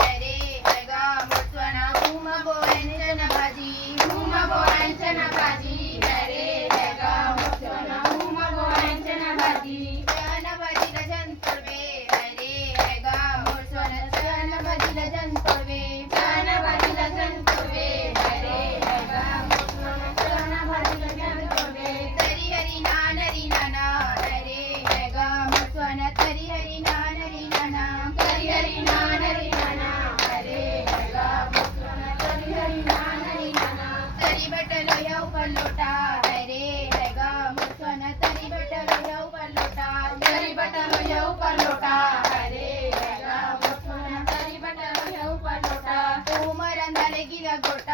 हरे हगा मोठवना घुम बोळ्यांचन भाजी घुम बोळ्यांचन भाजी हरे हगा मोठवना घुम बोळ्यांचन भाजी चन भाजीला जंतुळवे हरे हगा मोठवना चन भाजीला जंतुळवे चन भाजीला जंतुळवे हरे हगा मोठवना चन भाजीला जंतुळवे तरी हरी नाना हरे हगा मोठवना तरी हरी नाना तरी हरी नाना हरे हगा मोठवना तरी हरी नाना तरी बटलो ह्या उपलोटा हरे हगा मोठवना तरी बटलो ह्या उपलोटा तरी बटलो ह्या उपलोटा हरे हगा मोठवना तरी बटलो ह्या उपलोटा उमरंदाले गिरा गोटा